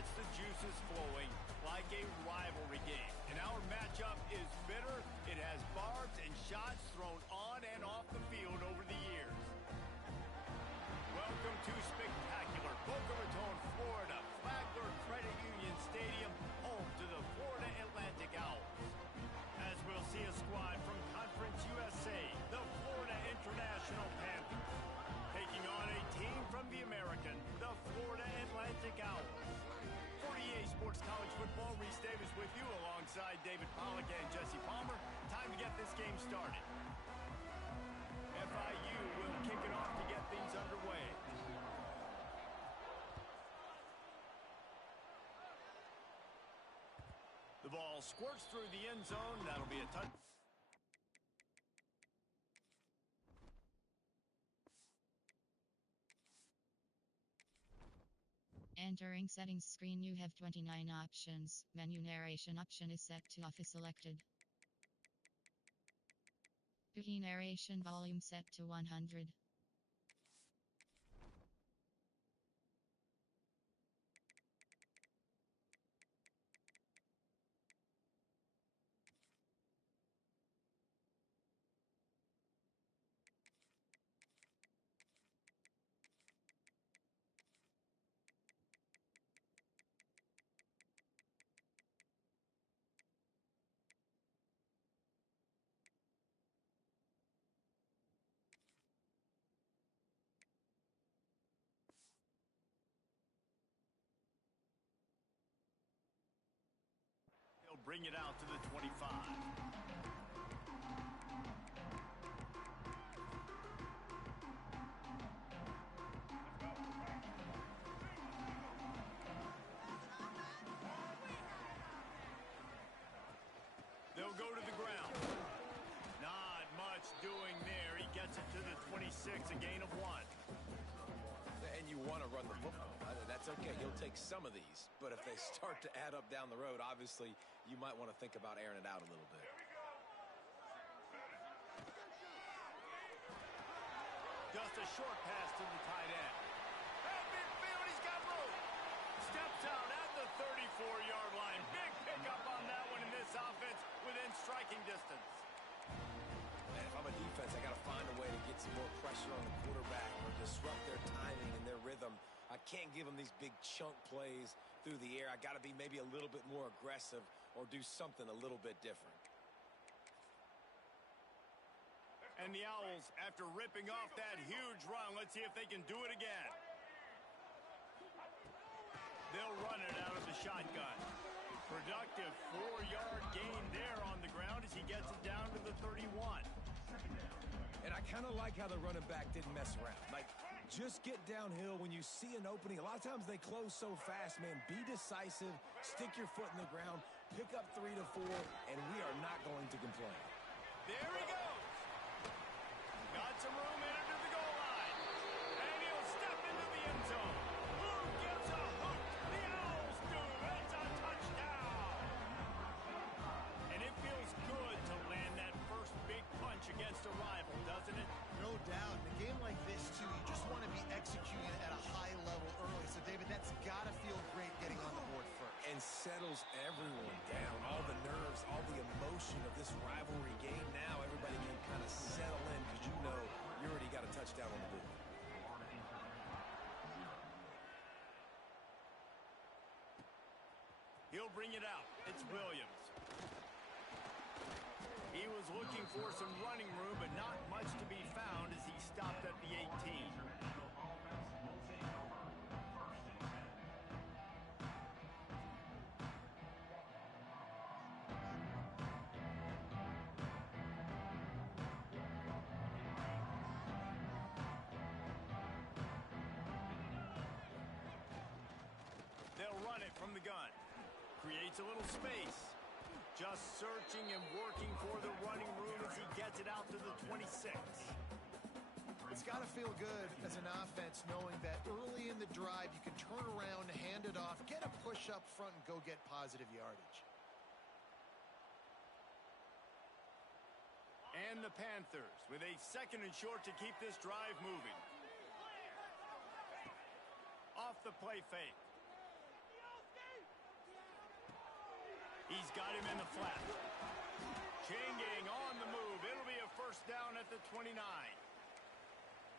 gets the juices flowing like a rivalry game. And our matchup is bitter. It has barbs and shots thrown on and off the field over the years. Welcome to spectacular Boca Raton, Florida, Flagler Credit Union Stadium, home to the Florida Atlantic Owls. As we'll see a squad from Conference USA, the Florida International Panthers, taking on a team from the American, the Florida Atlantic Owls. For EA Sports College Football, Reese Davis with you alongside David Pollack and Jesse Palmer. Time to get this game started. FIU will kick it off to get things underway. The ball squirts through the end zone. That'll be a touch. Entering settings screen, you have 29 options. Menu narration option is set to off is selected. PUI narration volume set to 100. He'll bring it out to the 25. They'll go to the ground. Not much doing there. He gets it to the 26, a gain of 1. And you want to run the football. That's okay. You'll take some of these. But if they start to add up down the road, obviously, you might want to think about airing it out a little bit. Just a short pass to the tight end. At midfield, he's got room. Steps out at the 34-yard line. Big pickup on that one in this offense within striking distance. And if I'm a defense, I got to find a way to get some more pressure on the quarterback or disrupt their timing and their rhythm. I can't give them these big chunk plays through the air. I got to be maybe a little bit more aggressive or do something a little bit different. And the Owls, after ripping off that huge run, let's see if they can do it again. They'll run it out of the shotgun. Productive 4-yard gain there on the ground as he gets it down to the 31. And I kind of like how the running back didn't mess around. Like, just get downhill when you see an opening. A lot of times they close so fast, man. Be decisive, stick your foot in the ground, pick up 3 to 4, and we are not going to complain. There he goes. Got some room in under the goal line. And he'll step into the end zone. Who gives a hoot? The Owls do. It's a touchdown. And it feels good to land that first big punch against a rival, doesn't it? No doubt. In a game like this, too, you just want to be executing at a high level early. So, David, that's got to feel great getting on the board first. And settles everyone down. All the nerves, all the emotion of this rivalry game. Now everybody can kind of settle in because you know you already got a touchdown on the board. He'll bring it out. It's Williams. He was looking for some running room, but not much to be found as he stopped at the 18. They'll run it from the gun. Creates a little space. Just searching and working for the running room as he gets it out to the 26. It's got to feel good as an offense knowing that early in the drive you can turn around, hand it off, get a push up front, and go get positive yardage. And the Panthers with a 2nd and short to keep this drive moving. Off the play fake. He's got him in the flat. Chain gang on the move. It'll be a first down at the 29.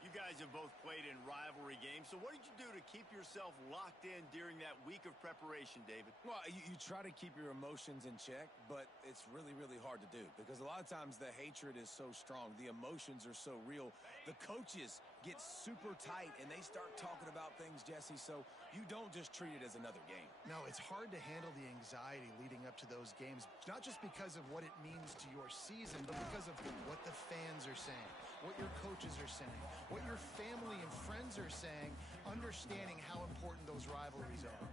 You guys have both played in rivalry games, so what did you do to keep yourself locked in during that week of preparation, David? Well, you try to keep your emotions in check, but it's really, really hard to do because a lot of times the hatred is so strong. The emotions are so real. The coaches get super tight, and they start talking about things, Jesse, so you don't just treat it as another game. No, it's hard to handle the anxiety leading up to those games, not just because of what it means to your season, but because of what the fans are saying, what your coaches are saying, what your family and friends are saying, understanding how important those rivalries are.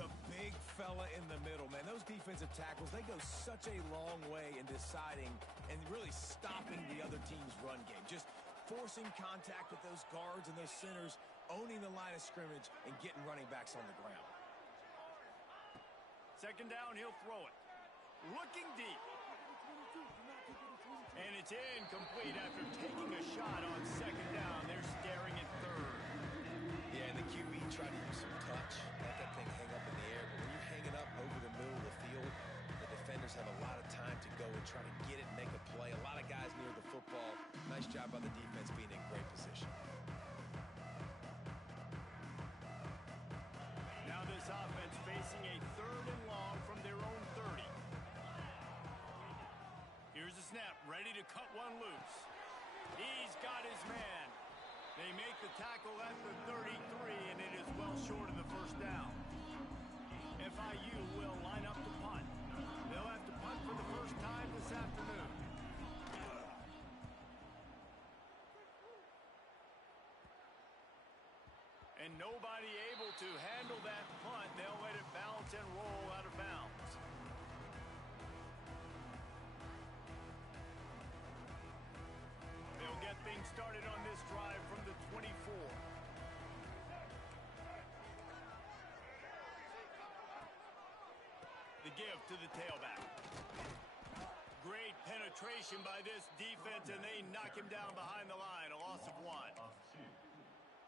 The big fella in the middle, man. Those defensive tackles, they go such a long way in deciding and really stopping the other team's run game. Just forcing contact with those guards and those centers, owning the line of scrimmage, and getting running backs on the ground. Second down, he'll throw it. Looking deep. And it's incomplete after taking a shot on second down. They're staring at third. Yeah, and the QB tried to use some touch, let that thing hang up in the air. But when you hang it up over the middle of the field, the defenders have a lot of time to go and try to get it and make a play. A lot of guys near the football. Nice job by the defense being in great position. Now this offense facing a third and long from their own 30. Here's the snap, ready to cut one loose. He's got his man. They make the tackle at the 33, and it is well short of the first down. FIU will line up to punt. They'll have to punt for the first time this afternoon. And nobody able to handle that punt. They'll let it bounce and roll out of bounds. They'll get things started on this drive from the 24. The give to the tailback. Great penetration by this defense, and they knock him down behind the line. A loss of 1.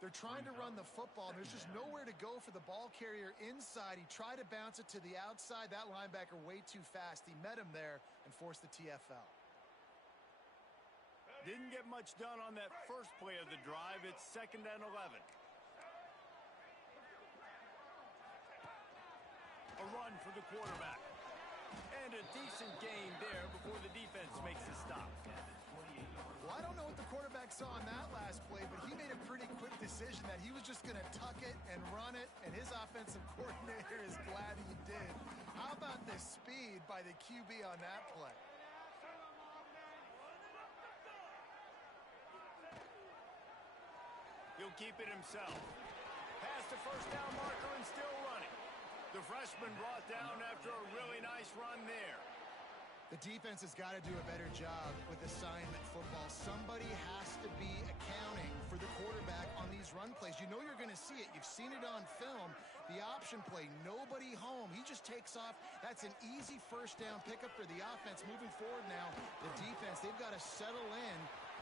They're trying to run the football. There's just nowhere to go for the ball carrier inside. He tried to bounce it to the outside. That linebacker way too fast. He met him there and forced the TFL. Didn't get much done on that first play of the drive. It's 2nd and 11. A run for the quarterback. And a decent gain there before the defense makes the stop. Well, I don't know what the quarterback saw on that last play, but he made a pretty quick decision that he was just going to tuck it and run it, and his offensive coordinator is glad he did. How about the speed by the QB on that play? He'll keep it himself. Past the first down marker and still running. The freshman brought down after a really nice run there. The defense has got to do a better job with assignment football. Somebody has to be accounting for the quarterback on these run plays. You know you're going to see it. You've seen it on film. The option play, nobody home. He just takes off. That's an easy first down pickup for the offense. Moving forward now, the defense, they've got to settle in.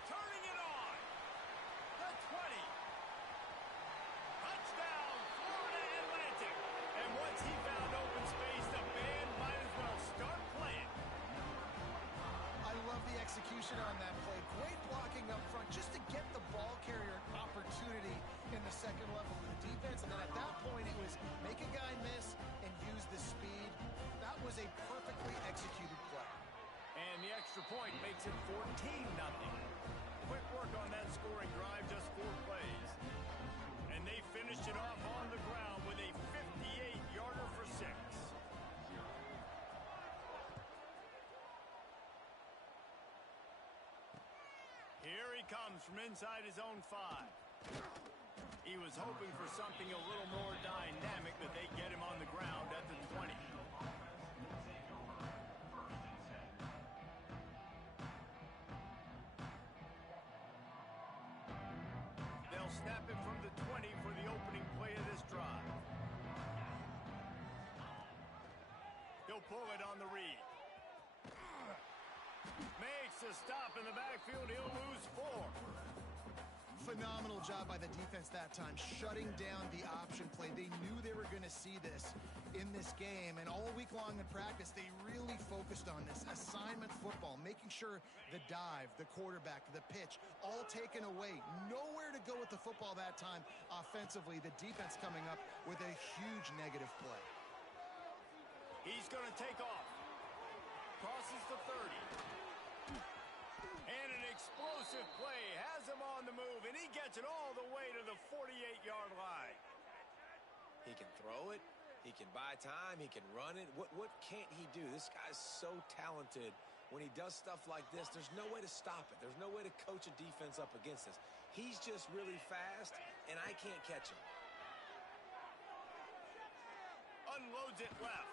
Turning it on. The 20. Touchdown, Florida Atlantic. And once he found open space, the band might as well start playing. I love the execution on that play. Great blocking up front just to get the ball carrier an opportunity in the second level of the defense. And then at that point, it was make a guy miss and use the speed. That was a perfectly executed play. And the extra point makes it 14-0. Quick work on that scoring drive, just 4 plays. And they finished it off on the ground with a 58-yarder for 6. Here he comes from inside his own 5. He was hoping for something a little more dynamic, but they get him on the ground at the 20. They'll snap it from the 20 for the opening play of this drive. He'll pull it on the read. Makes a stop in the backfield. He'll lose 4. Phenomenal job by the defense that time, shutting down the option play. They knew they were going to see this in this game, and all week long in practice, they really focused on this assignment football, making sure the dive, the quarterback, the pitch, all taken away. Nowhere to go with the football that time offensively. The defense coming up with a huge negative play. He's going to take off. Crosses the 30. And an explosive play has him on the move, and he gets it all the way to the 48-yard line. He can throw it. He can buy time. He can run it. What can't he do? This guy's so talented. When he does stuff like this, there's no way to stop it. There's no way to coach a defense up against this. He's just really fast, and I can't catch him. Unloads it left.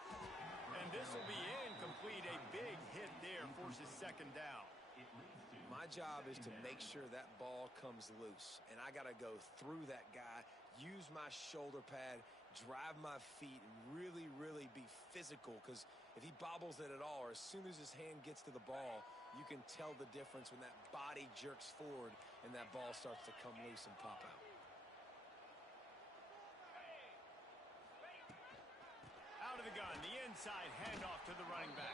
And this will be incomplete. A big hit there forces second down. My job is to make sure that ball comes loose, and I got to go through that guy, use my shoulder pad, drive my feet, and really, really be physical, because if he bobbles it at all, or as soon as his hand gets to the ball, you can tell the difference when that body jerks forward and that ball starts to come loose and pop out. Out of the gun, the inside handoff to the running back.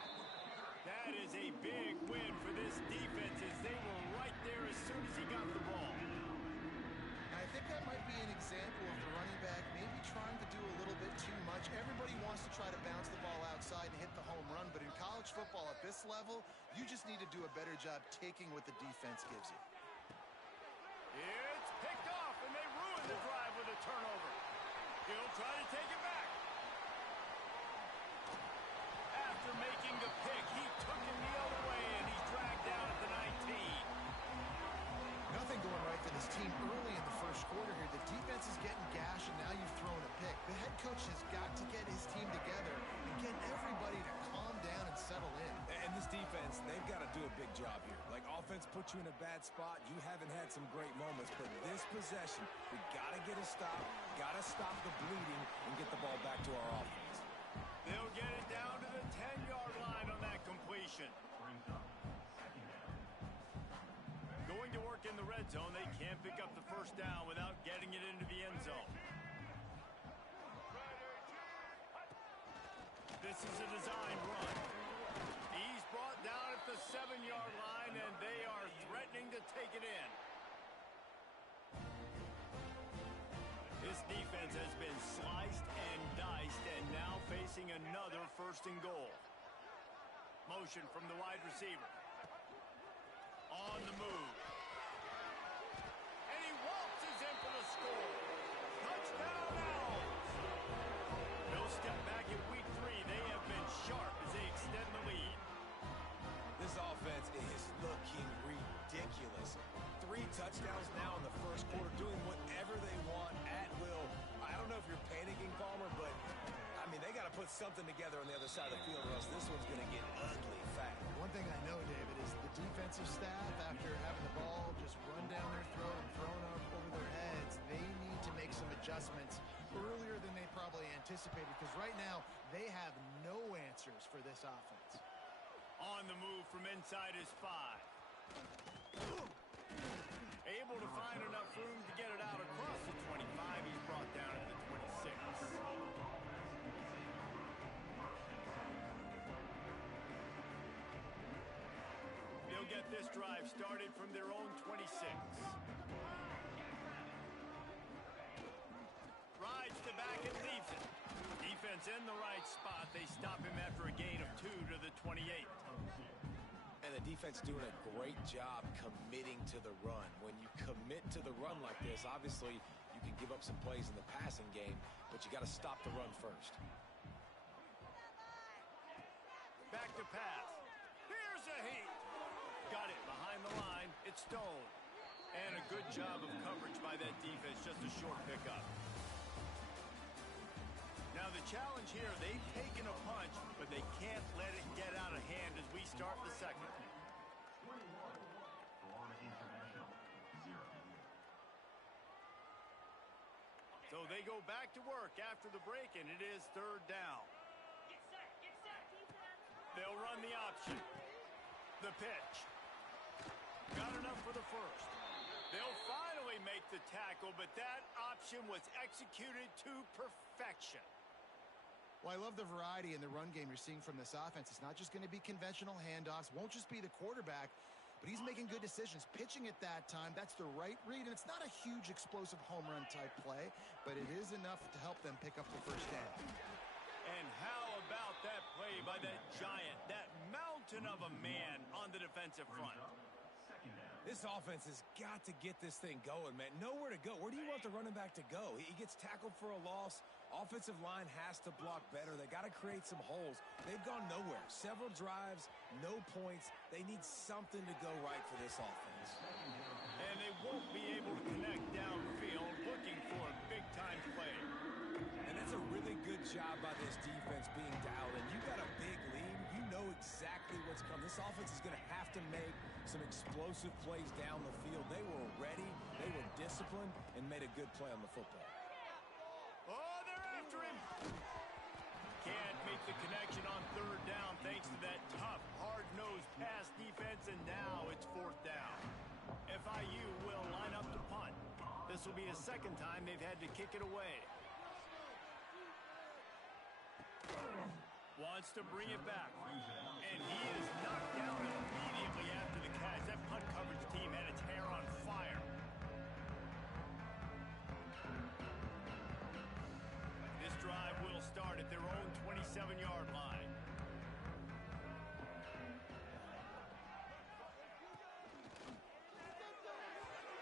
That is a big win for this defense, as they were right there as soon as he got the ball. I think that might be an example of the running back maybe trying to do a little bit too much. Everybody wants to try to bounce the ball outside and hit the home run, but in college football at this level, you just need to do a better job taking what the defense gives you. It's picked off, and they ruin the drive with a turnover. He'll try to take it back. After making the pick, he took him the other way, and he's dragged down at the 19. Nothing going right for this team early in the first quarter here. The defense is getting gashed, and now you've thrown a pick. The head coach has got to get his team together and get everybody to calm down and settle in. And this defense, they've got to do a big job here. Like, offense puts you in a bad spot. You haven't had some great moments, but this possession, we got to get a stop, got to stop the bleeding, and get the ball back to our offense. They'll get it down to the 10-yard line on that completion. Going to work in the red zone, they can't pick up the first down without getting it into the end zone. This is a designed run. He's brought down at the 7-yard line, and they are threatening to take it in. This defense has been sliced and diced, and now facing another first and goal. Motion from the wide receiver. On the move. And he waltzes in for the score. Touchdown Owls! No step back in week 3. They have been sharp as they extend the lead. This offense is looking ridiculous. 3 touchdowns now in the first quarter, doing whatever they want at will. I don't know if you're panicking, Palmer, but, I mean, they got to put something together on the other side of the field, or else this one's going to get ugly fast. One thing I know, David, is the defensive staff, after having the ball just run down their throat and thrown up over their heads, they need to make some adjustments earlier than they probably anticipated, because right now they have no answers for this offense. On the move from inside his 5. Able to find enough room to get it out across the 25. He's brought down at the 26. They'll get this drive started from their own 26. Rides to back and leaves it. Defense in the right spot. They stop him after a gain of 2 to the 28. And the defense doing a great job committing to the run. When you commit to the run like this, obviously you can give up some plays in the passing game, but you got to stop the run first. Back to pass. Here's a heat. Got it behind the line. It's Stone. And a good job of coverage by that defense. Just a short pickup. Now the challenge here, they've taken a punch, but they can't let it get out of hand as we start the second. So they go back to work after the break, and it is 3rd down. They'll run the option. The pitch. Got enough for the first. They'll finally make the tackle, but that option was executed to perfection. Well, I love the variety in the run game you're seeing from this offense. It's not just going to be conventional handoffs, won't just be the quarterback, but he's making good decisions. Pitching at that time, that's the right read, and it's not a huge explosive home run type play, but it is enough to help them pick up the first down. And how about that play by that giant, that mountain of a man on the defensive front? This offense has got to get this thing going, man. Nowhere to go. Where do you want the running back to go? He gets tackled for a loss. Offensive line has to block better. They got to create some holes. They've gone nowhere. Several drives, no points. They need something to go right for this offense. And they won't be able to connect downfield looking for a big-time play. And that's a really good job by this defense being dialed in. You got a big lead. You know exactly what's coming. This offense is going to have to make some explosive plays down the field. They were ready, they were disciplined, and made a good play on the football. Oh, they're after him. Can't make the connection on third down thanks to that tough, hard-nosed pass defense, and now it's fourth down. FIU will line up to punt. This will be a second time they've had to kick it away. Wants to bring it back. And he is knocked down immediately after the catch. That punt coverage team had its hair on fire. This drive will start at their own 27-yard line.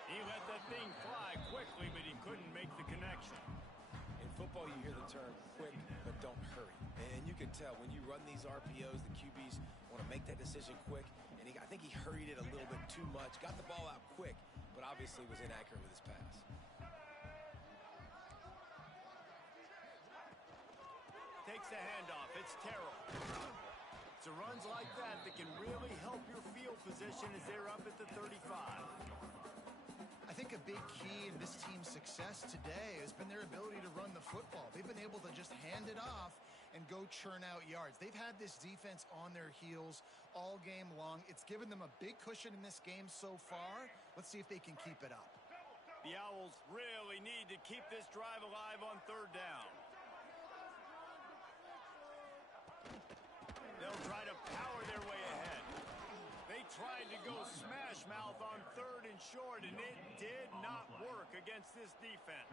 He let that thing fly quickly, but he couldn't make the connection. In football, you hear the term quick, but don't hurry. And you can tell when you run these RPOs, the QBs want to make that decision quick. And I think he hurried it a little bit too much. Got the ball out quick, but obviously was inaccurate with his pass. Takes the handoff. It's Terrell. It's runs like that can really help your field position as they're up at the 35. I think a big key in this team's success today has been their ability to run the football. They've been able to just hand it off and go churn out yards. They've had this defense on their heels all game long. It's given them a big cushion in this game so far. Let's see if they can keep it up. The Owls really need to keep this drive alive on third down. They'll try to power their way ahead. They tried to go smash mouth on third and short, and it did not work against this defense.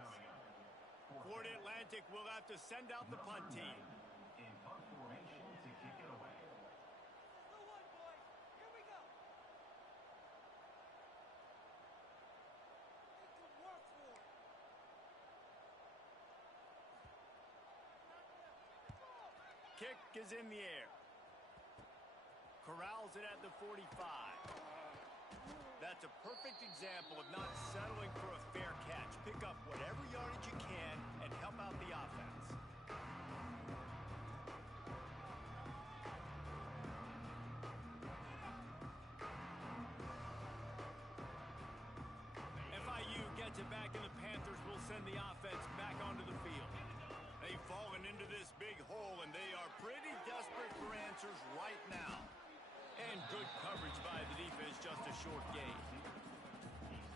Florida Atlantic will have to send out the punt team. In punt formation to kick it away. Kick is in the air. Corrals it at the 45. That's a perfect example of not settling for a fair catch. Pick up whatever yardage you can and help out the offense. FIU gets it back, and the Panthers will send the offense back onto the field. They've fallen into this big hole, and they are pretty desperate for answers right now. And good coverage by the defense, just a short gain.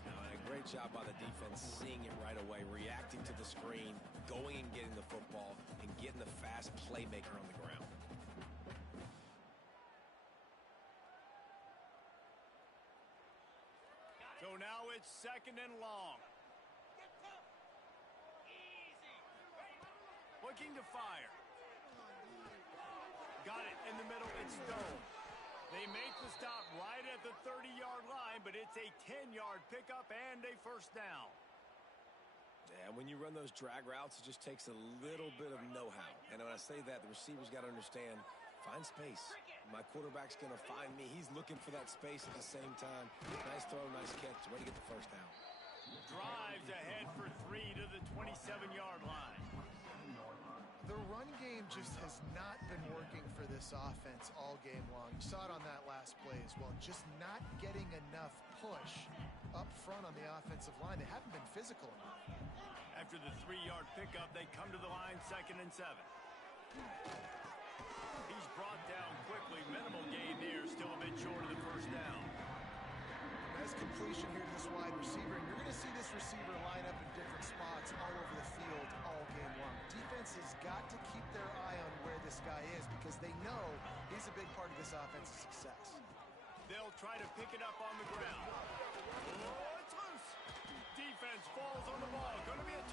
A great job by the defense, seeing it right away, reacting to the screen, going and getting the football, and getting the fast playmaker on the ground. So now it's second and long. Looking to fire. Got it in the middle. It's Stone. They make the stop right at the 30-yard line, but it's a 10-yard pickup and a first down. Yeah, when you run those drag routes, it just takes a little bit of know-how. And when I say that, the receivers got to understand, find space. My quarterback's going to find me. He's looking for that space at the same time. Nice throw, nice catch. Way to get the first down. Drives ahead for 3 to the 27-yard line. The run game just has not been working for this offense all game long. You saw it on that last play as well. Just not getting enough push up front on the offensive line. They haven't been physical enough. After the 3-yard pickup, they come to the line, 2nd and 7. He's brought down quickly. Minimal gain there, still a bit short of the first down. Nice completion here to this wide receiver, and you're going to see this receiver line up in different spots all over the field all game long. Defense has got to keep their eye on where this guy is because they know he's a big part of this offense's success. They'll try to pick it up on the ground. Oh, it's loose. Defense falls on the ball. Going to be a...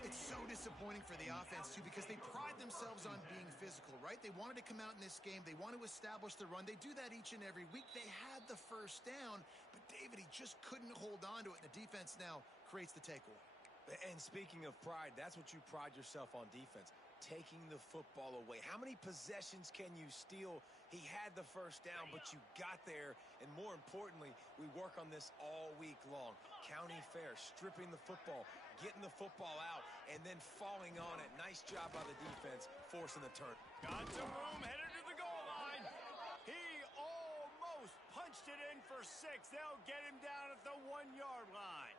It's so disappointing for the offense, too, because they pride themselves on being physical, right? They wanted to come out in this game. They want to establish the run. They do that each and every week. They had the first down, but David, he just couldn't hold on to it, and the defense now creates the takeaway. And speaking of pride, that's what you pride yourself on defense, taking the football away. How many possessions can you steal? He had the first down, but you got there, and more importantly, we work on this all week long. County fair, stripping the football, getting the football out, and then falling on it. Nice job by the defense, forcing the turn. Got some room, headed to the goal line. He almost punched it in for 6. They'll get him down at the 1-yard line.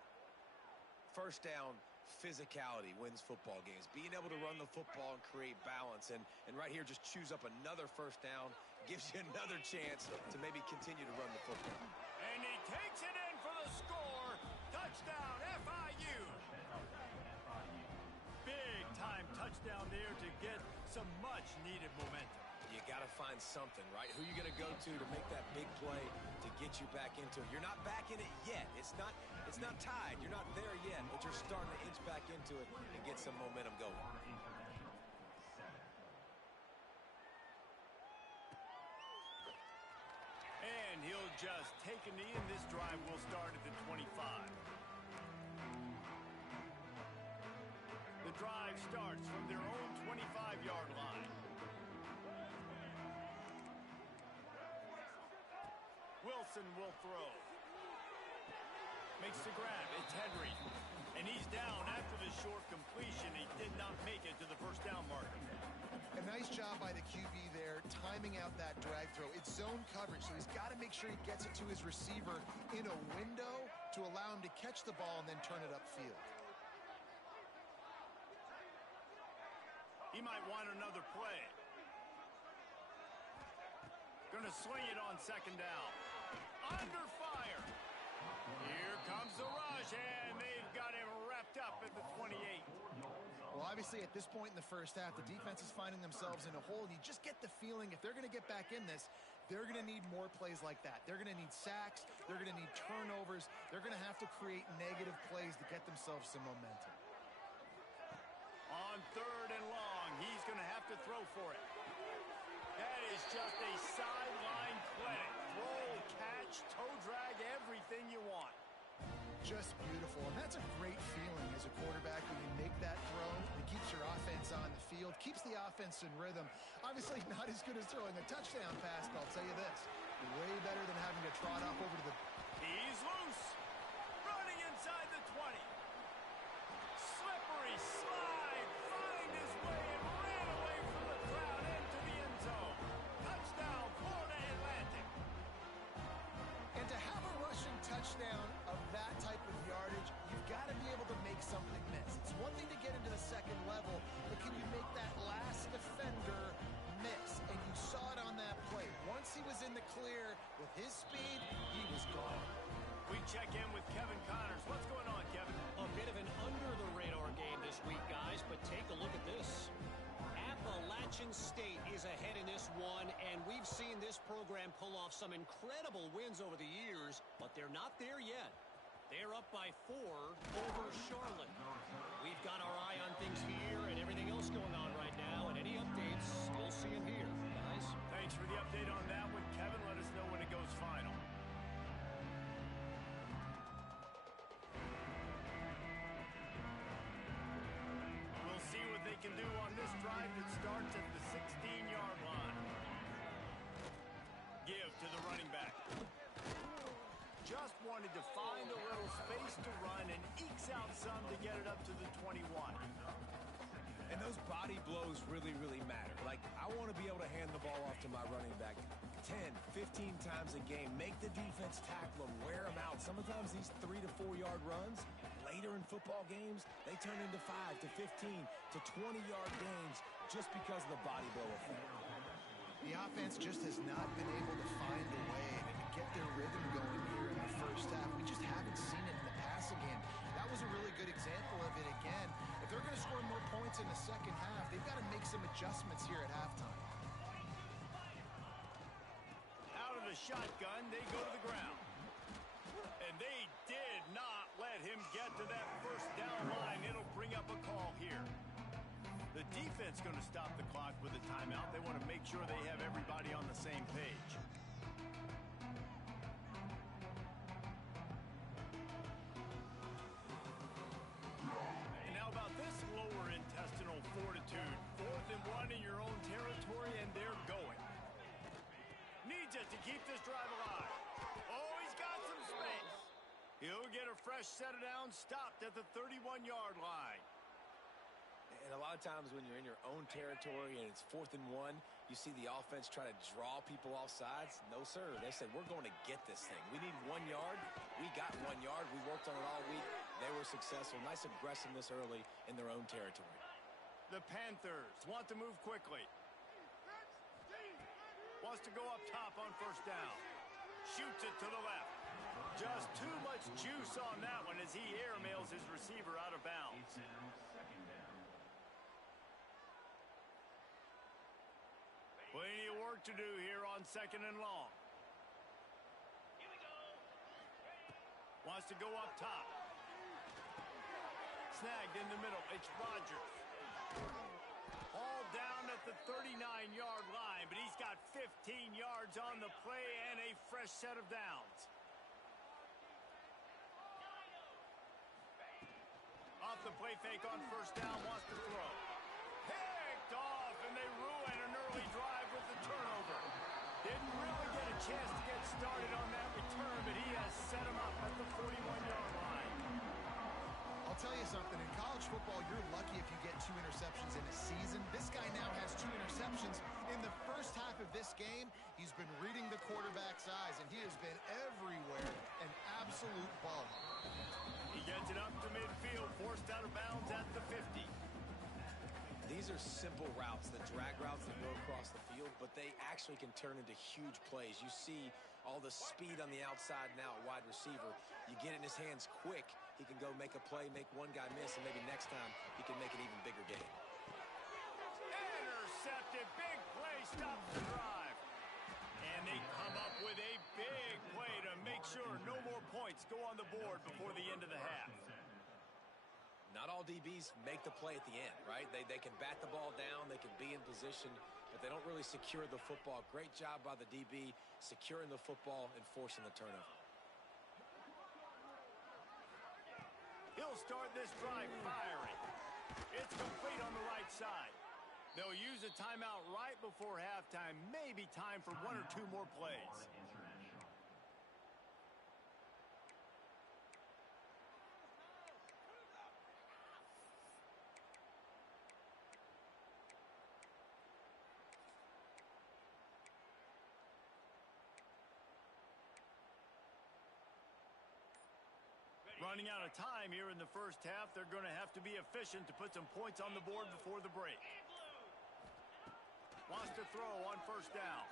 First down, physicality wins football games. Being able to run the football and create balance. And right here, just choose up another first down, gives you another chance to maybe continue to run the football. And he takes it in for the score. Touchdown, FIU. Big time touchdown there to get some much needed momentum. You got to find something, right? Who you going to go to make that big play to get you back into it? You're not back in it yet. It's not tied. You're not there yet, but you're starting to inch back into it and get some momentum going. And he'll just take a knee, and this drive will start at the 25. The drive starts from their own 25-yard line. Wilson will throw. Makes the grab. It's Henry. And he's down after the short completion. He did not make it to the first down marker. A nice job by the QB there, timing out that drag throw. It's zone coverage, so he's got to make sure he gets it to his receiver in a window to allow him to catch the ball and then turn it upfield. He might want another play. Going to swing it on second down. Under fire. Here comes the rush, and they've got him wrapped up at the 28. Well, obviously, at this point in the first half, the defense is finding themselves in a hole, and you just get the feeling if they're going to get back in this, they're going to need more plays like that. They're going to need sacks. They're going to need turnovers. They're going to have to create negative plays to get themselves some momentum. On 3rd and long, he's going to have to throw for it. That is just a sideline clinic. Throw, catch, toe drag, everything you want. Just beautiful, and that's a great feeling as a quarterback when you make that throw. It keeps your offense on the field, keeps the offense in rhythm. Obviously not as good as throwing a touchdown pass, but I'll tell you this, way better than having to trot off over to the... He's loose. Running inside the 20. Slippery slide. Find his way and ran away from the crowd into the end zone. Touchdown, Florida Atlantic. And to have a rushing touchdown of that type of yardage, you've got to be able to make something miss. It's one thing to get into the second level, but can you make that last defender miss? And you saw it on that play. Once he was in the clear with his speed, he was gone. We check in with Kevin Connors. What's going on, Kevin? A bit of an under-the-radar game this week, guys, but take a look at this. Appalachian State is ahead in this one, and we've seen this program pull off some incredible wins over the years, but they're not there yet. They're up by 4 over Charlotte. We've got our eye on things here and everything else going on right now, and any updates, you'll see them here, guys. Thanks for the update on that one, Kevin. Let us know when it goes final. We'll see what they can do on this drive that starts at the 16-yard line. Give to the running back. Just wanted to find a little space to run and ekes out some to get it up to the 21. And those body blows really, really matter. Like, I want to be able to hand the ball off to my running back 10, 15 times a game. Make the defense tackle them, wear them out. Sometimes these 3 to 4 yard runs later in football games, they turn into 5 to 15 to 20-yard gains just because of the body blow effect. The offense just has not been able to find a way to get their rhythm going here in the first half. We just haven't seen it in the passing game. That was a really good example of it again. If they're going to score more points in the second half, they've got to make some adjustments here at halftime. Out of the shotgun, they go to the ground. And they did not let him get to that first down line. It'll bring up a call here. The defense going to stop the clock with a timeout. They want to make sure they have everybody on the same page. And how about this lower intestinal fortitude? 4th and 1 in your own territory, and they're going. Needs it to keep this drive alive. Oh, he's got some space. He'll get a fresh set of downs stopped at the 31-yard line. And a lot of times when you're in your own territory and it's 4th and 1, you see the offense try to draw people off sides. No, sir. They said, we're going to get this thing. We need 1 yard. We got 1 yard. We worked on it all week. They were successful. Nice aggressiveness early in their own territory. The Panthers want to move quickly. Wants to go up top on first down. Shoots it to the left. Just too much juice on that one as he airmails his receiver out of bounds. It's now second down. Plenty of work to do here on 2nd and long. Wants to go up top. Snagged in the middle. It's Rodgers. All down at the 39-yard line, but he's got 15 yards on the play and a fresh set of downs. Off the play fake on first down, wants to throw. Picked off, and they ruin an early drive with the turnover. Didn't really get a chance to get started on that return, but he has set him up at the 41-yard line. I'll tell you something. In college football, you're lucky if you get 2 interceptions in a season. This guy now has 2 interceptions. In the first half of this game, he's been reading the quarterback's eyes, and he has been everywhere, an absolute baller. He gets it up to midfield, forced out of bounds at the 50. These are simple routes, the drag routes that go across the field, but they actually can turn into huge plays. You see all the speed on the outside now at wide receiver. You get it in his hands quick, he can go make a play, make one guy miss, and maybe next time he can make an even bigger game. Intercepted, big play, stops the drive. And they come up with a big play to make sure no more points go on the board before the end of the half. Not all DBs make the play at the end, right? They can bat the ball down, they can be in position, but they don't really secure the football. Great job by the DB securing the football and forcing the turnover. He'll start this drive firing. It's complete on the right side. They'll use a timeout right before halftime. Maybe time for 1 or 2 more plays. Running out of time here in the first half. They're going to have to be efficient to put some points on the board before the break. Wants to throw on first down.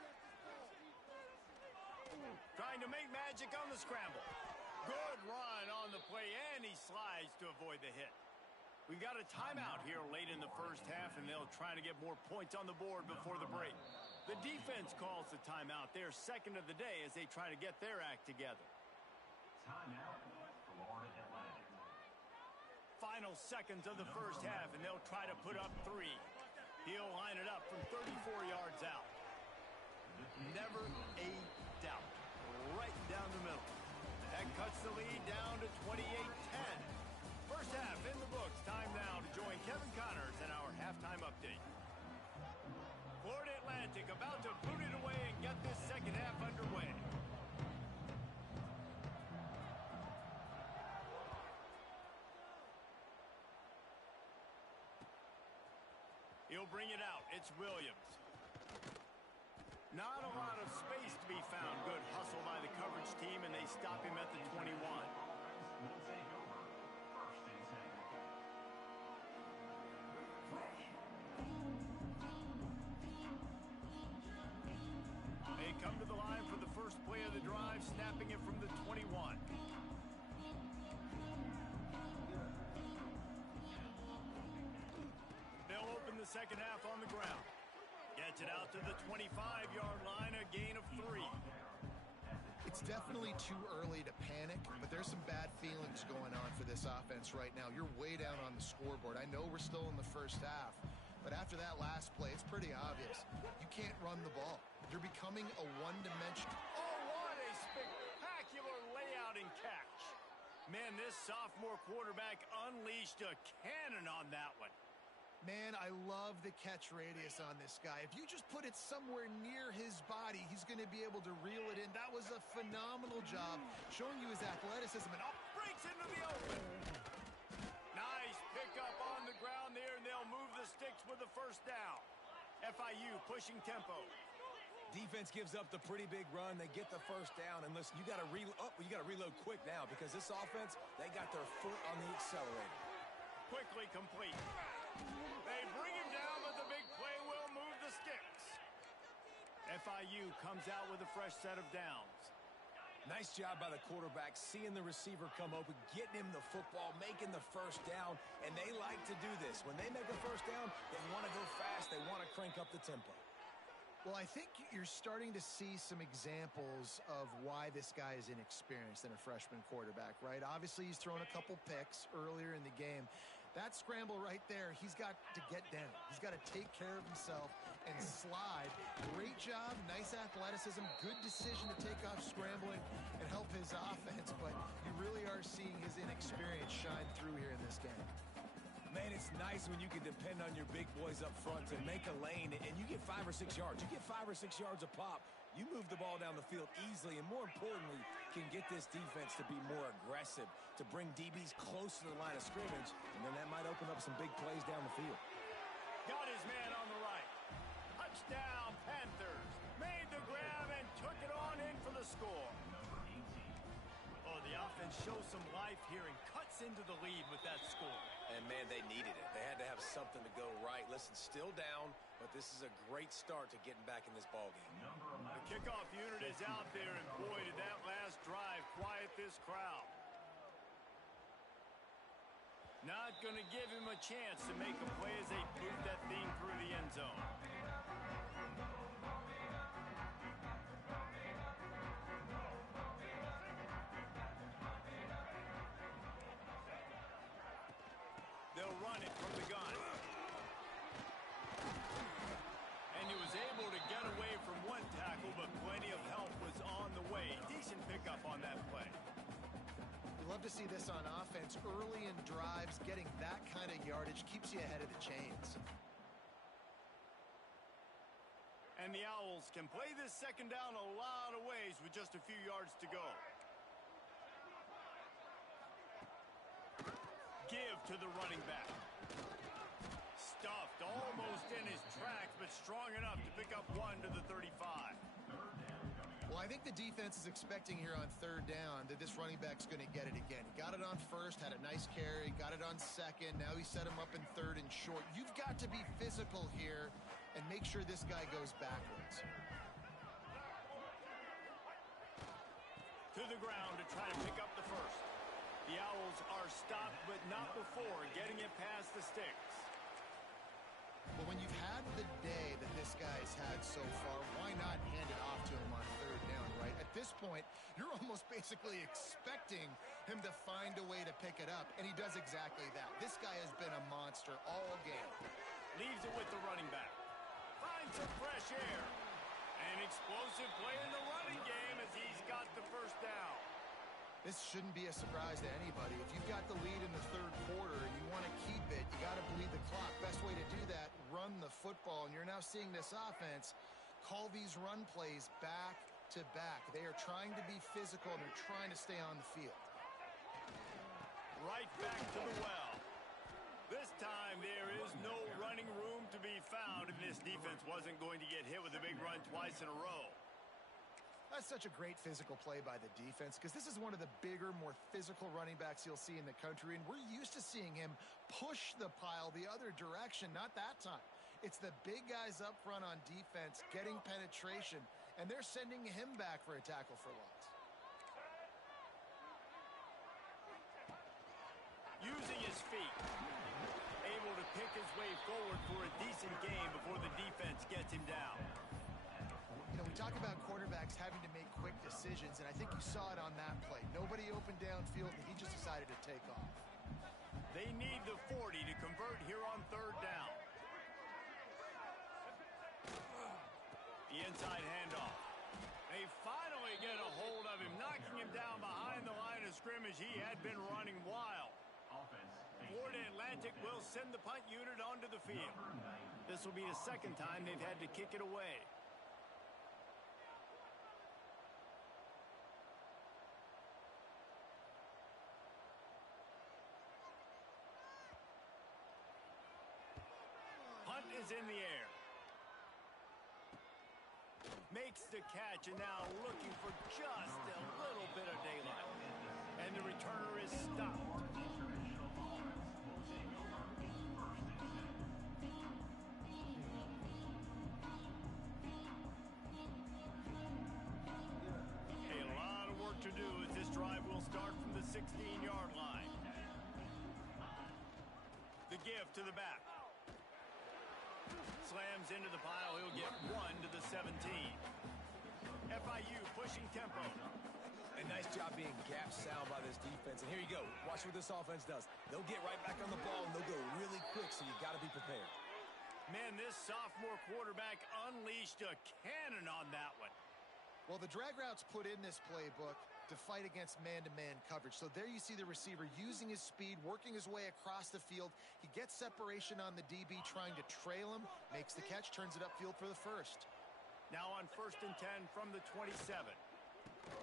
Trying to make magic on the scramble. Good run on the play, and he slides to avoid the hit. We've got a timeout here late in the first half, and they'll try to get more points on the board before the break. The defense calls the timeout. They're second of the day as they try to get their act together. Timeout, Florida Atlantic. Final seconds of the first half, and they'll try to put up 3. He'll line it up from 34 yards out. Never a doubt. Right down the middle. That cuts the lead down to 28-10. First half in the books. Time now to join Kevin Connors in our halftime update. Florida Atlantic about to boot it away and get this second half underway. He'll bring it out. It's Williams. Not a lot of space to be found. Good hustle by the coverage team, and they stop him at the 21. the 21. They'll open the second half on the ground. Gets it out to the 25-yard line, a gain of 3. It's definitely too early to panic, but there's some bad feelings going on for this offense right now. You're way down on the scoreboard. I know we're still in the first half, but after that last play, it's pretty obvious. You can't run the ball. You're becoming a one-dimensional. Oh, what a spectacular layout and catch. Man, this sophomore quarterback unleashed a cannon on that one. Man, I love the catch radius on this guy. If you just put it somewhere near his body, he's going to be able to reel it in. That was a phenomenal job showing you his athleticism. And Breaks into the open. Nice pickup on the ground there, and they'll move the sticks with the first down. FIU pushing tempo. Defense gives up the pretty big run. They get the first down. And listen, you got to reload quick now because this offense, they got their foot on the accelerator. Quickly complete. They bring him down, but the big play will move the sticks. FIU comes out with a fresh set of downs. Nice job by the quarterback, seeing the receiver come open, getting him the football, making the first down, and they like to do this. When they make a first down, they want to go fast. They want to crank up the tempo. well, I think you're starting to see some examples of why this guy is inexperienced in a freshman quarterback, right? Obviously, he's thrown a couple picks earlier in the game. That scramble right there, he's got to get down. He's got to take care of himself and slide. Great job, nice athleticism, good decision to take off scrambling and help his offense, but you really are seeing his inexperience shine through here in this game. Man, it's nice when you can depend on your big boys up front to make a lane, and you get 5 or 6 yards. You get 5 or 6 yards a pop. You move the ball down the field easily, and more importantly, can get this defense to be more aggressive, to bring DBs close to the line of scrimmage, and then that might open up some big plays down the field. Got his man on the right. Touchdown, Panthers. Made the grab and took it on in for the score. Oh, the offense shows some life here and cuts into the lead with that score. And, man, they needed it. They had to have something to go right. Listen, still down, but this is a great start to getting back in this ballgame. The kickoff unit is out there, and boy, did that last drive quiet this crowd. Not going to give him a chance to make a play as they boot that thing through the end zone. They'll run it from the gun. And he was able to get away from one tackle, but plenty of help was on the way. Decent pickup on that play. We love to see this on offense. Early in drives, getting that kind of yardage keeps you ahead of the chains. And the Owls can play this second down a lot of ways with just a few yards to go. Give to the running back. Stuffed almost in his tracks, but strong enough to pick up 1 to the 35. Well, I think the defense is expecting here on third down that this running back's going to get it again. He got it on first, had a nice carry, got it on second. Now he set him up in third and short. You've got to be physical here and make sure this guy goes backwards. To the ground to try to pick up the first. The Owls are stopped, but not before getting it past the sticks. Well, when you've had the day that this guy's had so far, why not hand it off to him on third down, right? At this point, you're almost basically expecting him to find a way to pick it up, and he does exactly that. This guy has been a monster all game. Leaves it with the running back. Finds some fresh air. An explosive play in the running game as he's got the first down. This shouldn't be a surprise to anybody. If you've got the lead in the third quarter and you want to keep it, you got to bleed the clock. Best way to do that, run the football. And you're now seeing this offense call these run plays back to back. They are trying to be physical and they're trying to stay on the field. Right back to the well. This time there is no running room to be found, and this defense wasn't going to get hit with a big run twice in a row. That's such a great physical play by the defense because this is one of the bigger, more physical running backs you'll see in the country, and we're used to seeing him push the pile the other direction. Not that time. It's the big guys up front on defense getting penetration, and they're sending him back for a tackle for loss. using his feet. Able to pick his way forward for a decent game before the defense gets him down. You know, we talk about quarterbacks having to make quick decisions, and I think you saw it on that play. Nobody opened downfield, and he just decided to take off. They need the 40 to convert here on third down. The inside handoff. They finally get a hold of him, knocking him down behind the line of scrimmage. He had been running wild. Florida Atlantic will send the punt unit onto the field. This will be the second time they've had to kick it away. Punt is in the air. Makes the catch, and now looking for just a little bit of daylight. And the returner is stopped. A lot of work to do as this drive will start from the 16-yard line. The give to the back. Slams into the pile. He'll get 1 to the 17. FIU pushing tempo. A nice job being gap sound by this defense. And here you go. Watch what this offense does. They'll get right back on the ball, and they'll go really quick, so you got to be prepared. Man, this sophomore quarterback unleashed a cannon on that one. Well, the drag routes put in this playbook to fight against man-to-man coverage. So there you see the receiver using his speed, working his way across the field. He gets separation on the DB, trying to trail him, makes the catch, turns it upfield for the first. Now on 1st and 10 from the 27.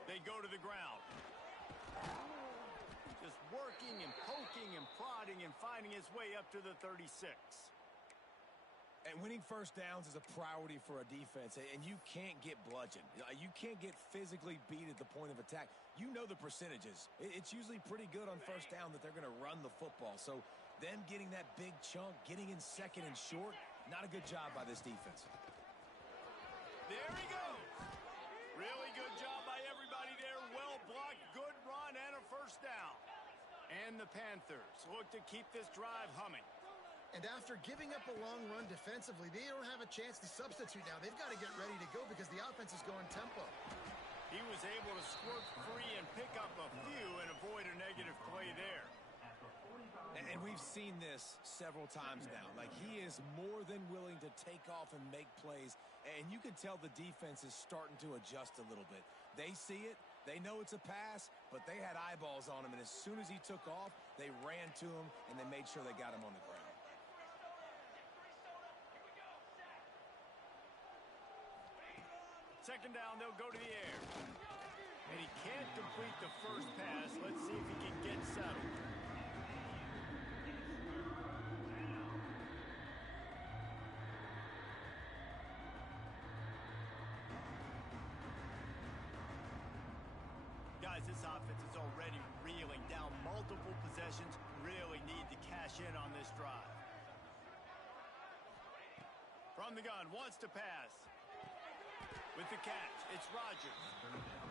They go to the ground. Just working and poking and prodding and finding his way up to the 36. And winning first downs is a priority for a defense, and you can't get bludgeoned. You can't get physically beat at the point of attack. You know the percentages. It's usually pretty good on first down that they're going to run the football. So them getting that big chunk, getting in second and short, not a good job by this defense. There he goes. Really good job by everybody there. Well blocked, good run, and a first down. And the Panthers look to keep this drive humming. And after giving up a long run defensively, they don't have a chance to substitute now. They've got to get ready to go because the offense is going tempo. He was able to squirt free and pick up a few and avoid a negative play there. And we've seen this several times now. Like, he is more than willing to take off and make plays. And you can tell the defense is starting to adjust a little bit. They see it. They know it's a pass, but they had eyeballs on him. And as soon as he took off, they ran to him, and they made sure they got him on the ground. Second down, they'll go to the air. And he can't complete the first pass. Let's see if he can get settled. Guys, this offense is already reeling down multiple possessions. Really need to cash in on this drive. From the gun, wants to pass. With the catch, it's Rodgers.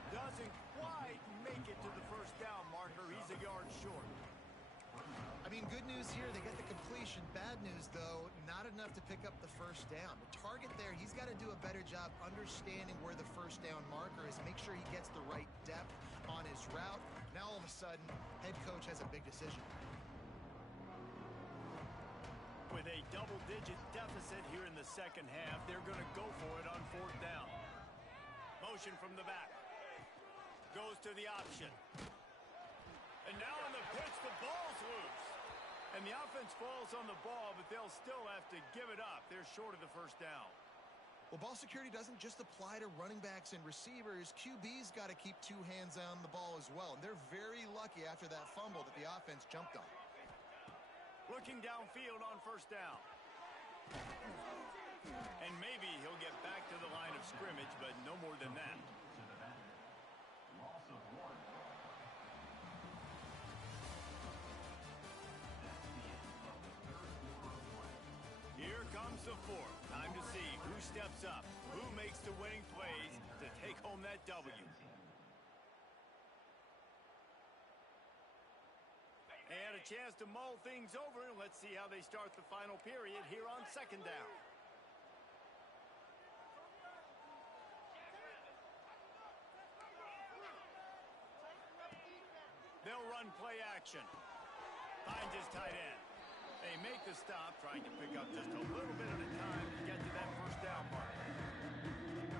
Doesn't quite make it to the first down marker. He's a yard short. I mean, good news here, they get the completion. Bad news, though, not enough to pick up the first down. The target there, he's got to do a better job understanding where the first down marker is, make sure he gets the right depth on his route. Now, all of a sudden, head coach has a big decision. With a double-digit deficit here in the second half, they're going to go for it on fourth down. Motion from the back. Goes to the option. And now on the pitch, the ball's loose. And the offense falls on the ball, but they'll still have to give it up. They're short of the first down. Well, ball security doesn't just apply to running backs and receivers. QB's got to keep two hands on the ball as well. And they're very lucky after that fumble that the offense jumped on. Looking downfield on first down. And maybe he'll get back to the line of scrimmage, but no more than that. Here comes the fourth. Time to see who steps up, who makes the winning plays to take home that W. And a chance to mull things over, and let's see how they start the final period here on second down. They'll run play action. Finds his tight end. They make the stop, trying to pick up just a little bit at a time to get to that first down mark.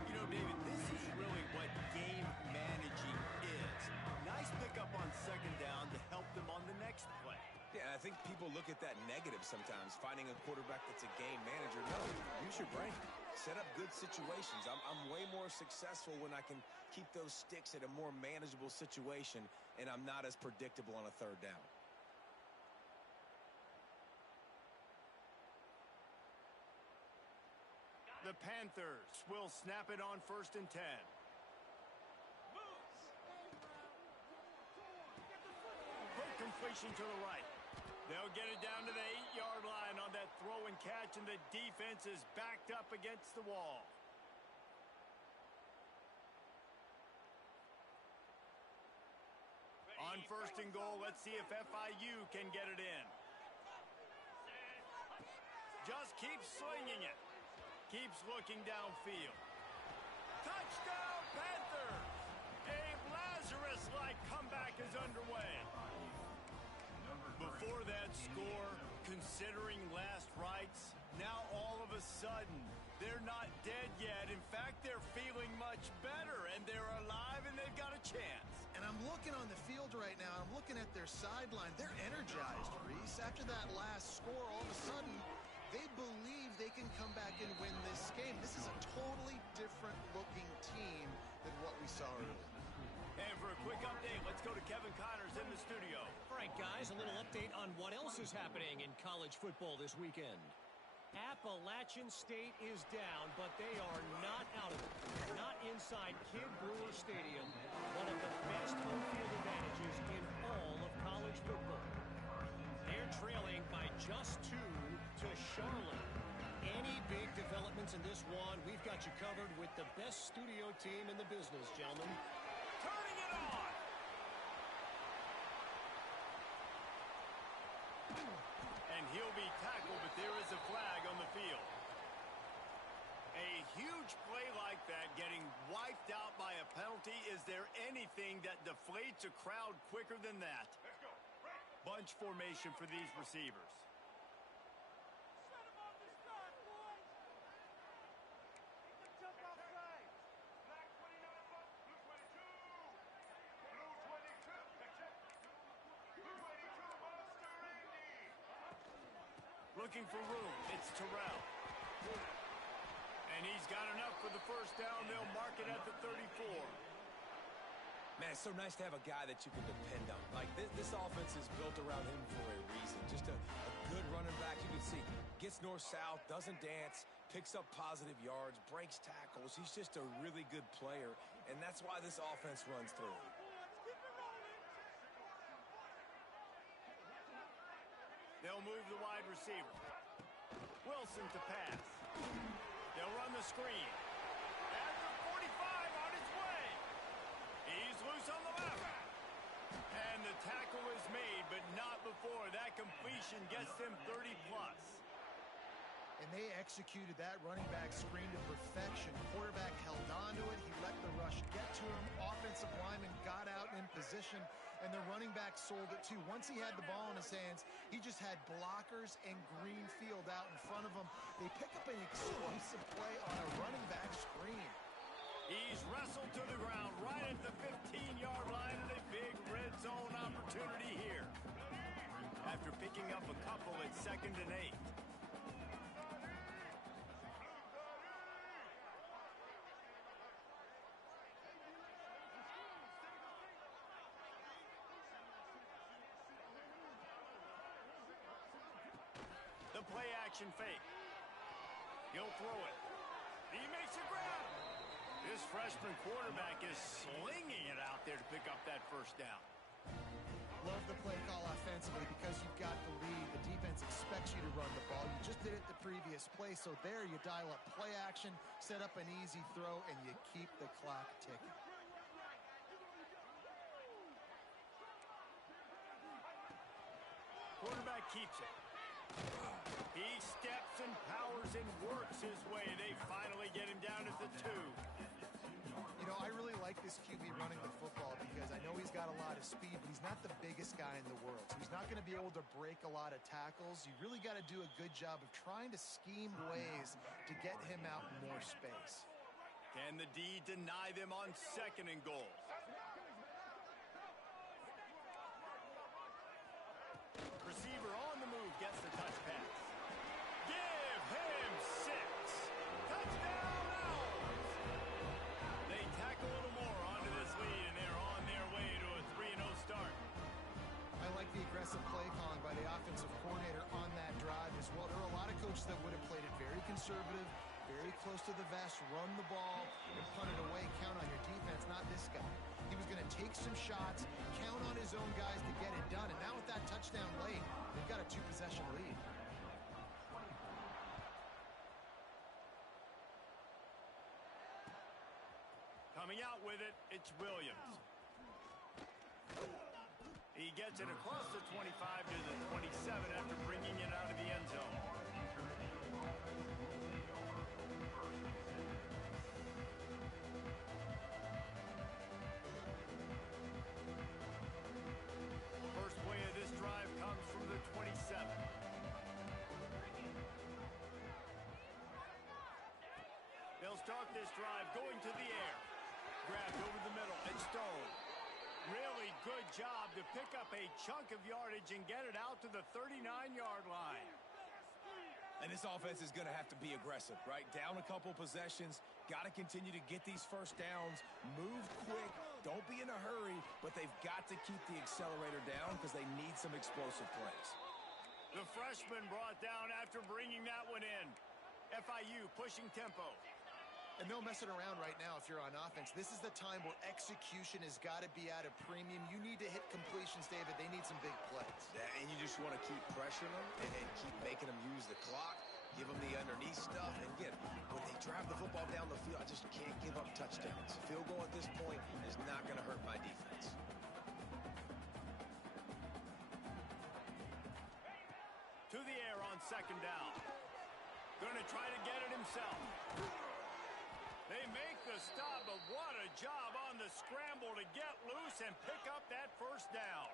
You know, David, this is really what game managing is. Nice pickup on second down to help them on the next play. Yeah, I think people look at that negative sometimes, finding a quarterback that's a game manager. No, use your brain. Set up good situations. I'm way more successful when I can keep those sticks at a more manageable situation, and I'm not as predictable on a third down. The Panthers will snap it on 1st and 10. Quick completion to the right. They'll get it down to the 8-yard line on that throw and catch, and the defense is backed up against the wall. On 1st and goal, let's see if FIU can get it in. Just keeps slinging it. Keeps looking downfield. Touchdown, Panthers! A Lazarus-like comeback is underway. Before that score, considering last rites, now all of a sudden, they're not dead yet. In fact, they're feeling much better, and they're alive, and they've got a chance. And I'm looking on the field right now. I'm looking at their sideline. They're energized, Reese. After that last score, all of a sudden, they believe they can come back and win this game. This is a totally different-looking team than what we saw earlier. And for a quick update, let's go to Kevin Connors in the studio. All right, guys, a little update on what else is happening in college football this weekend. Appalachian State is down, but they are not out of it. Not inside Kid Brewer Stadium, one of the best home field advantages in all of college football. They're trailing by just 2 to Charlotte. Any big developments in this one, we've got you covered with the best studio team in the business, gentlemen. Turning it on! And he'll be tackled, but there is a flag on the field. A huge play like that getting wiped out by a penalty. Is there anything that deflates a crowd quicker than that? Bunch formation for these receivers. Looking for room. It's Terrell. And he's got enough for the first down. They'll mark it at the 34. Man, it's so nice to have a guy that you can depend on. Like, this offense is built around him for a reason. Just a good running back. You can see, gets north-south, doesn't dance, picks up positive yards, breaks tackles. He's just a really good player, and that's why this offense runs through. They'll move the wide receiver. Wilson to pass. They'll run the screen. At the 45 on his way. He's loose on the left. And the tackle is made, but not before. That completion gets them 30-plus. And they executed that running back screen to perfection. Quarterback held on to it. He let the rush get to him. Offensive lineman got out in position, and the running back sold it too. Once he had the ball in his hands, he just had blockers and green field out in front of him. They pick up an explosive play on a running back screen. He's wrestled to the ground right at the 15-yard line, and a big red zone opportunity here. After picking up a couple at 2nd and 8. The play action fake. He'll throw it. He makes a grab. This freshman quarterback is slinging it out there to pick up that first down. Love the play call offensively because you've got the lead. The defense expects you to run the ball. You just did it the previous play, so there you dial up play action, set up an easy throw, and you keep the clock ticking. Quarterback keeps it. He steps and powers and works his way. They finally get him down at the 2. You know, I really like this QB running the football because I know he's got a lot of speed, but he's not the biggest guy in the world. So he's not going to be able to break a lot of tackles. You really got to do a good job of trying to scheme ways to get him out in more space. Can the D deny them on 2nd and goal? Receiver on the move gets the touch pass. Give him 6. Touchdown Owls! They tack a little more onto this lead, and they're on their way to a 3-0 start. I like the aggressive play calling by the offensive coordinator on that drive as well. There are a lot of coaches that would have played it very conservative, very close to the vest, run the ball, and punt it away. Count on your defense, not this guy. He was going to take some shots, count on his own guys to get it done. And now with that touchdown late, they've got a 2-possession lead. Coming out with it, it's Williams. He gets it across the 25 to the 27 after bringing it out of the end zone. First play of this drive comes from the 27. They'll start this drive going to the air. Grabbed over the middle and Stone. Really good job to pick up a chunk of yardage and get it out to the 39-yard line. And this offense is going to have to be aggressive, right? Down a couple possessions, got to continue to get these first downs, move quick, don't be in a hurry, but they've got to keep the accelerator down because they need some explosive plays. The freshman brought down after bringing that one in. FIU pushing tempo. And no messing around right now if you're on offense. This is the time where execution has got to be at a premium. You need to hit completions, David. They need some big plays. Yeah, and you just want to keep pressuring them and keep making them use the clock, give them the underneath stuff. And again, when they drive the football down the field, I just can't give up touchdowns. Field goal at this point is not going to hurt my defense. To the air on 2nd down. Going to try to get it himself. They make the stop, but what a job on the scramble to get loose and pick up that first down.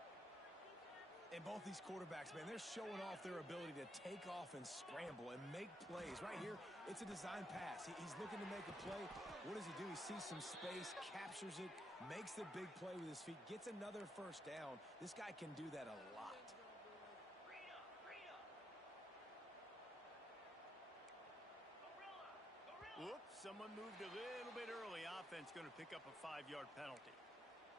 And both these quarterbacks, man, they're showing off their ability to take off and scramble and make plays. Right here, it's a design pass. He's looking to make a play. What does he do? He sees some space, captures it, makes the big play with his feet, gets another first down. This guy can do that a lot. Whoops, someone moved a little bit early. Offense going to pick up a 5-yard penalty.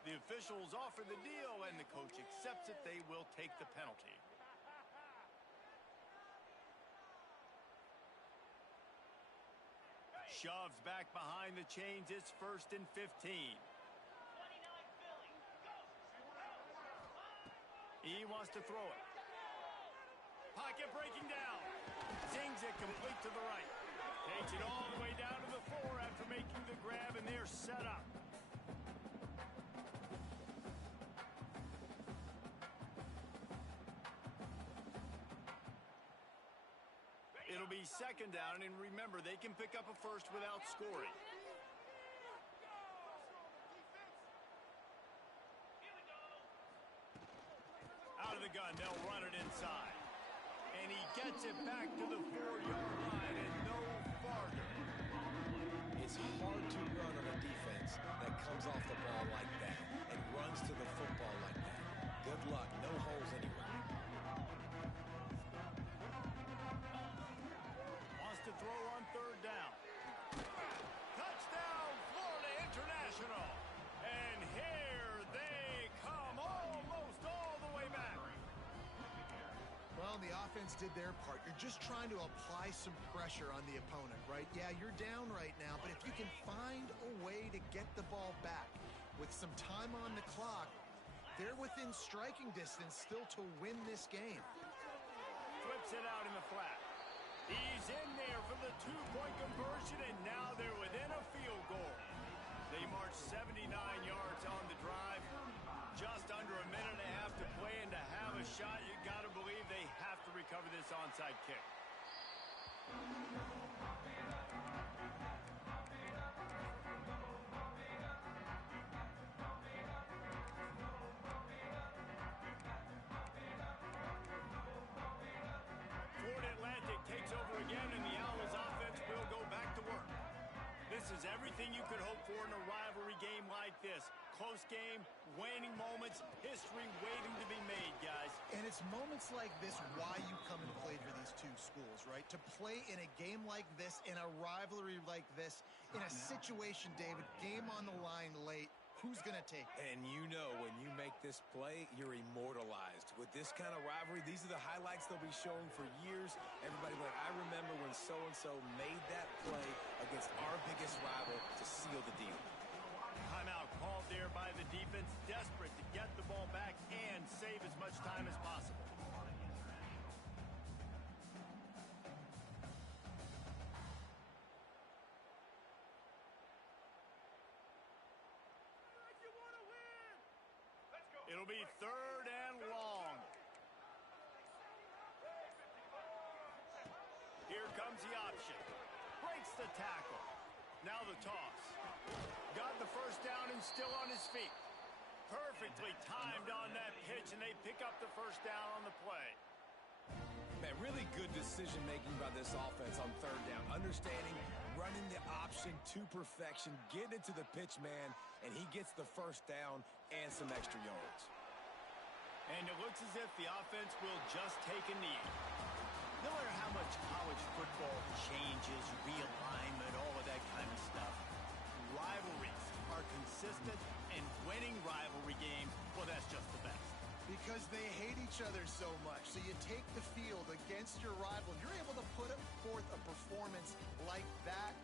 The officials offer the deal, and the coach accepts it. They will take the penalty. Shoves back behind the chains. It's 1st and 15. He wants to throw it. Pocket breaking down. Zings it complete to the right. Takes it all the way down to the 4 after making the grab, and they're set up. It'll be 2nd down, and remember, they can pick up a first without scoring. Out of the gun, they'll run it inside. And he gets it back to the 4-yard line and no farther. It's hard to run on a defense that comes off the ball like that and runs to the football like that. Good luck. No holes anywhere. Wants to throw on 3rd down. Touchdown, Florida International. And here they come almost all the way back. Well, the offense did their part. You're just trying to apply some pressure on the opponent, right? Yeah, you're down right now, but if you can find a way to get the ball back with some time on the clock, they're within striking distance still to win this game. Flips it out in the flat. He's in there for the 2-point conversion, and now they're within a field goal. They march 79 yards on the drive. Just under a minute and a half to play, and to have a shot, you got to believe recover this onside kick. Florida Atlantic takes over again, and the Owls offense will go back to work. This is everything you could hope for in a rivalry game like this. Close game, waning moments, history waiting to be made, guys. And it's moments like this why you come and play for these two schools, right? To play in a game like this, in a rivalry like this, in a situation, David, game on the line late, who's going to take it? And you know when you make this play, you're immortalized. With this kind of rivalry, these are the highlights they'll be showing for years. Everybody like, I remember when so-and-so made that play against our biggest rival to seal the deal. Timeout called there by the defense, desperate to get the ball back and save as much time as possible. It'll be 3rd and long. Here comes the option. Breaks the tackle. Now the toss. Got the first down and still on his feet. Perfectly timed on that pitch, and they pick up the first down on the play. Man, really good decision-making by this offense on 3rd down. Understanding, running the option to perfection, getting it to the pitch man, and he gets the first down and some extra yards. And it looks as if the offense will just take a knee. No matter how much college football changes, realignment, all of that kind of stuff, rivalries are consistent, and winning rivalry games, well, that's just the best. Because they hate each other so much. So you take the field against your rival. You're able to put forth a performance like that.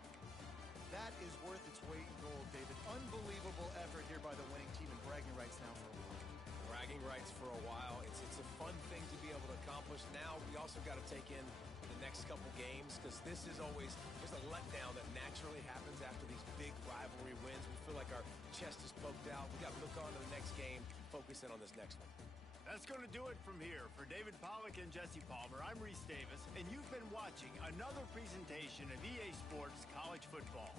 That is worth its weight in gold, David. Unbelievable effort here by the winning team, and bragging rights now for a while. Bragging rights for a while. It's a fun thing to be able to accomplish. Now we also got to take in the next couple games, because this is always just a letdown that naturally happens after these big rivalry wins. We feel like our chest is poked out. We got to look on to the next game, focus in on this next one. That's going to do it from here. For David Pollack and Jesse Palmer, I'm Reese Davis, and you've been watching another presentation of EA Sports College Football.